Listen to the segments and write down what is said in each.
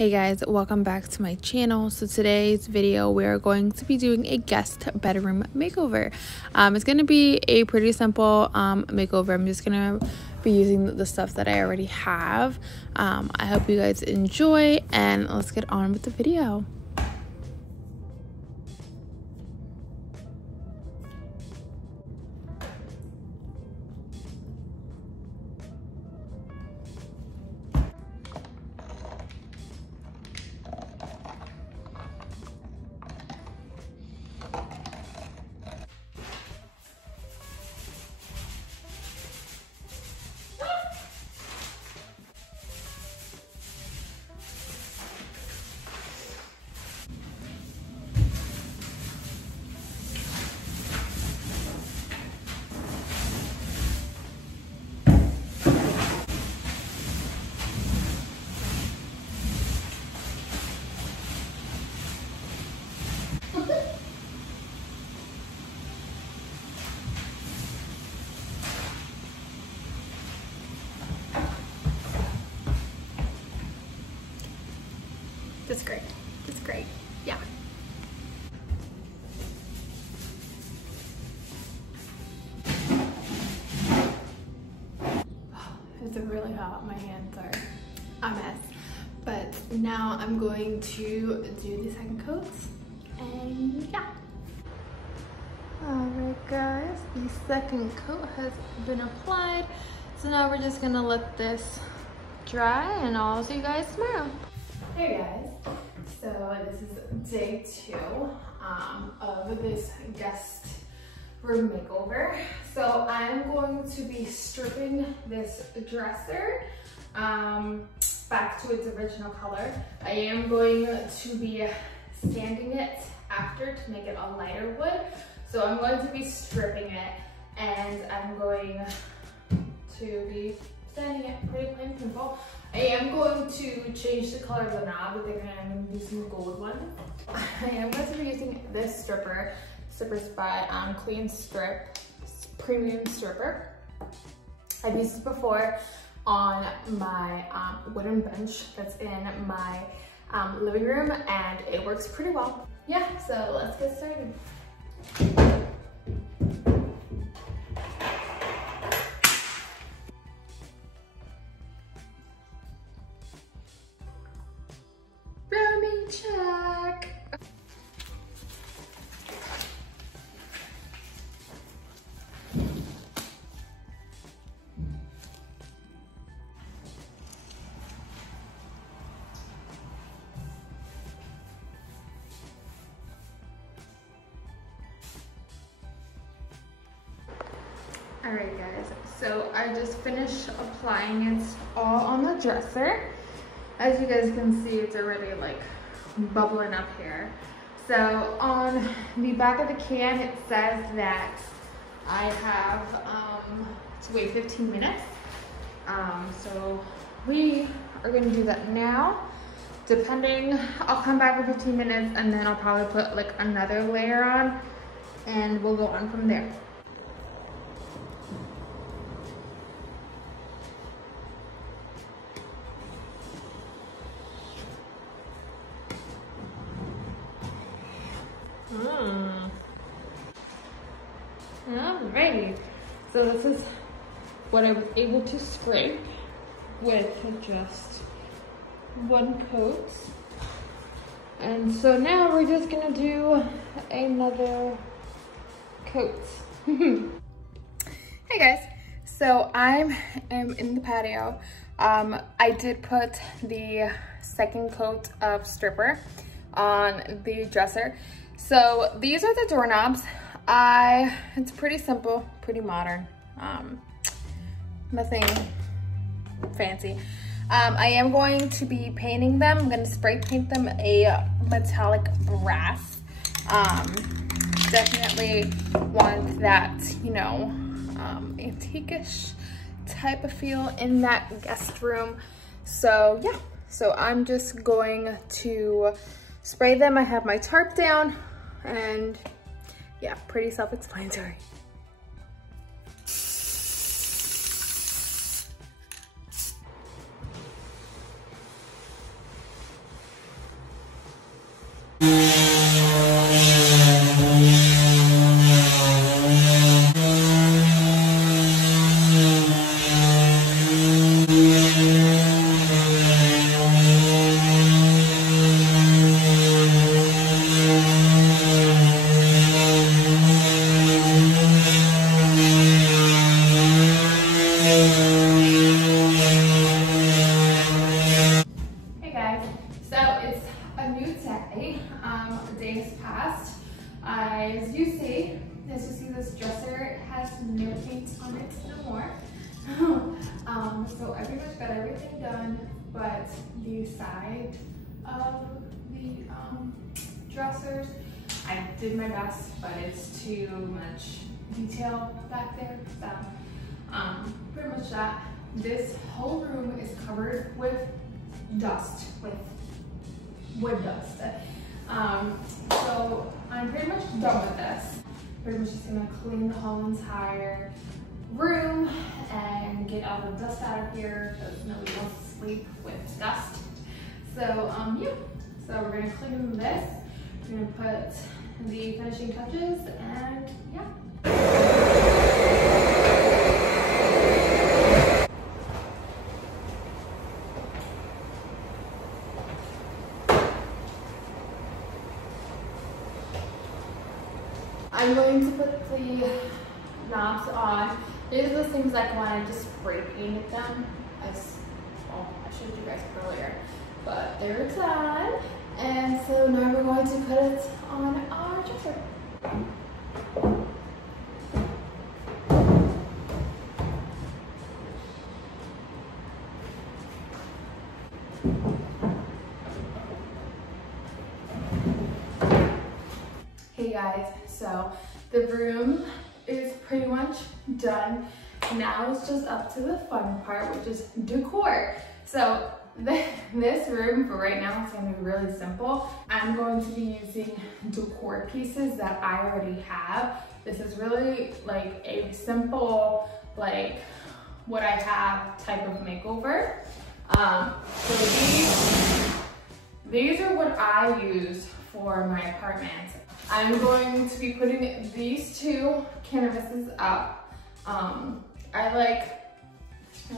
Hey guys, welcome back to my channel. So today's video we are going to be doing a guest bedroom makeover. It's going to be a pretty simple makeover. I'm just going to be using the stuff that I already have. I hope you guys enjoy, and let's get on with the video. That's great. That's great. Yeah. It's really hot. My hands are a mess. But now I'm going to do the second coat. And yeah. Alright guys, the second coat has been applied. So now we're just gonna let this dry, and I'll see you guys tomorrow. Hey guys, so this is day 2 of this guest room makeover. So I'm going to be stripping this dresser back to its original color. I am going to be sanding it after to make it a lighter wood. So I'm going to be stripping it, and I'm going to be sanding it pretty plain simple. I am going to change the color of the knob. I think I'm going to do some gold one. I am going to be using this strippers by Clean Strip, premium stripper. I've used it before on my wooden bench that's in my living room, and it works pretty well. Yeah, so let's get started. Check. Alright guys, so I just finished applying it all on the dresser. As you guys can see, it's already like bubbling up here. So on the back of the can it says that I have to wait 15 minutes. So we are going to do that now. Depending, I'll come back in 15 minutes, and then I'll probably put like another layer on, and we'll go on from there. Alrighty, so this is what I was able to scrape with just one coat. And so now we're just gonna do another coat. Hey guys, so I am in the patio. I did put the second coat of stripper on the dresser. So these are the doorknobs. It's pretty simple, pretty modern, nothing fancy. I am going to be painting them. I'm going to spray paint them a metallic brass. Definitely want that, you know, antique-ish type of feel in that guest room. So yeah, so I'm just going to spray them. I have my tarp down, and yeah, pretty self-explanatory. days passed. As you see this dresser, it has no paint on it no more. So I pretty much got everything done, but the side of the dressers, I did my best, but it's too much detail back there. So pretty much that. This whole room is covered with dust, with wood dust. So I'm pretty much done with this. Pretty much just gonna clean the whole entire room and get all the dust out of here because nobody wants to sleep with dust. So yeah, so we're gonna clean this. We're gonna put the finishing touches and yeah. I'm going to put the knobs on. These are the things like when I just spray painted them. Well, I showed you guys earlier, but they're done. And so now we're going to put it on our dresser. Hey guys, so the room is pretty much done. Now it's just up to the fun part, which is decor. So this room for right now is gonna be really simple. I'm going to be using decor pieces that I already have. This is really like a simple, like what I have type of makeover. So these are what I use for my apartment. I'm going to be putting these two canvases up. I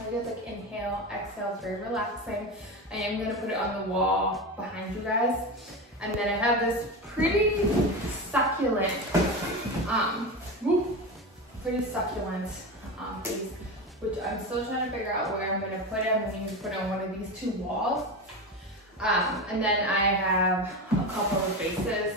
get like inhale, exhale, it's very relaxing. I am gonna put it on the wall behind you guys. And then I have this pretty succulent piece, which I'm still trying to figure out where I'm gonna put it. I'm gonna need to put it on one of these two walls. And then I have a couple of vases.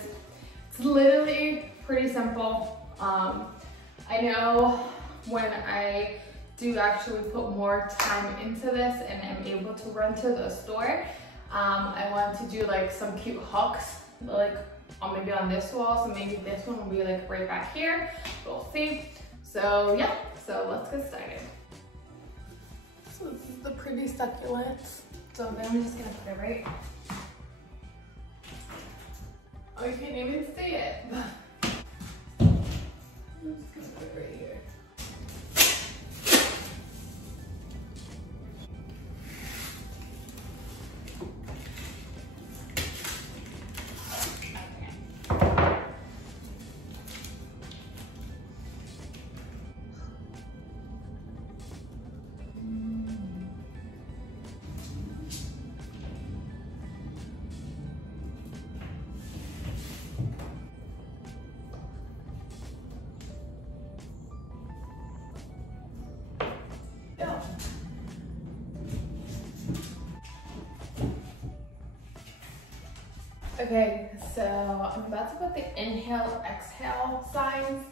It's literally pretty simple. I know when I do actually put more time into this and I'm able to run to the store, I want to do like some cute hooks, like maybe on this wall, so maybe this one will be like right back here. We'll see. So yeah, so let's get started. So this is the pretty succulent. So then I'm just gonna put it right. Oh, you can't even see it. I'm just gonna put it right here. Okay, so I'm about to put the inhale, exhale signs.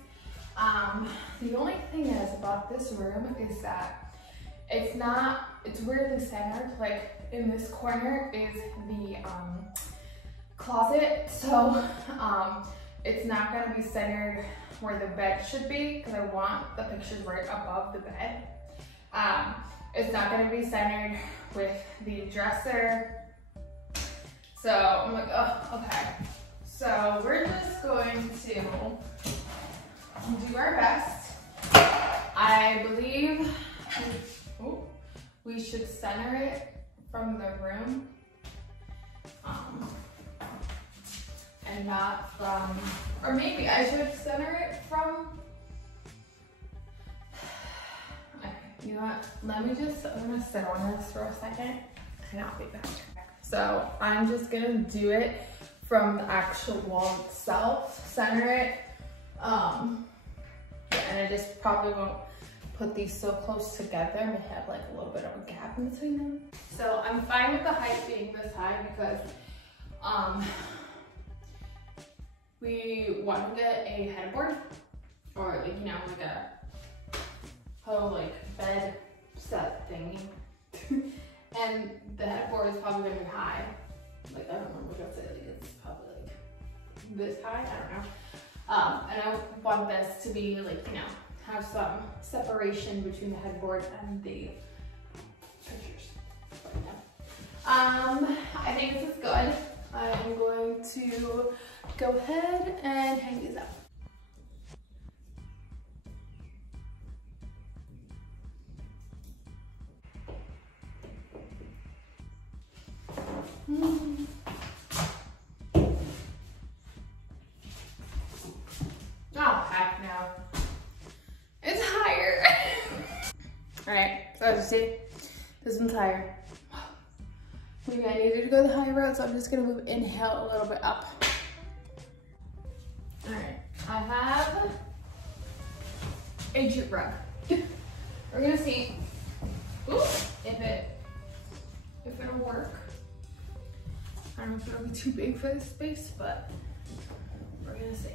The only thing is about this room is that it's weirdly centered. Like in this corner is the closet, so it's not gonna be centered where the bed should be because I want the pictures right above the bed. It's not gonna be centered with the dresser. So I'm like, oh, okay. So we're just going to do our best. I believe we should center it from the room and not from, or maybe I should center it from, okay, you know what? I'm gonna sit on this for a second and I'll be back. So I'm just gonna do it from the actual wall itself, center it, and I just probably won't put these so close together. I'm gonna have like a little bit of a gap in between them. So I'm fine with the height being this high because we want to get a headboard, or like, you know, like a whole like bed set thingy. And the headboard is probably gonna be high. Like, I don't remember what to say, like it's probably like this high, I don't know. And I want this to be like, you know, have some separation between the headboard and the pictures. I think this is good. I'm going to go ahead and hang these up. Oh, heck no. It's higher. All right, so as you see, this one's higher. Maybe I needed to go the higher route, so I'm just gonna move inhale a little bit up. All right, I have a jute rug. We're gonna see if it'll work. I don't know if it'll be too big for this space, but we're gonna see.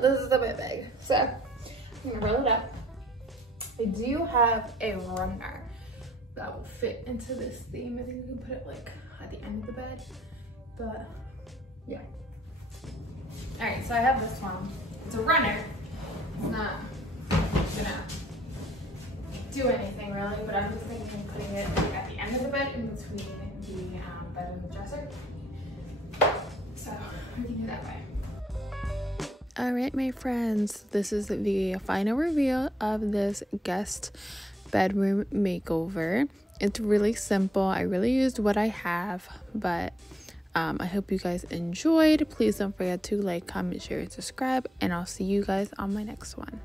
This is a bit big, so I'm gonna roll it up. I do have a runner that will fit into this theme. I think we can put it like at the end of the bed, but yeah. All right, so I have this one. It's a runner. It's not gonna do anything really, but I'm just thinking of putting it like at the end of the bed in between the bed and the dresser. So we can do that way. All right, my friends, this is the final reveal of this guest bedroom makeover. It's really simple. I really used what I have, but I hope you guys enjoyed. Please don't forget to like, comment, share, and subscribe, and I'll see you guys on my next one.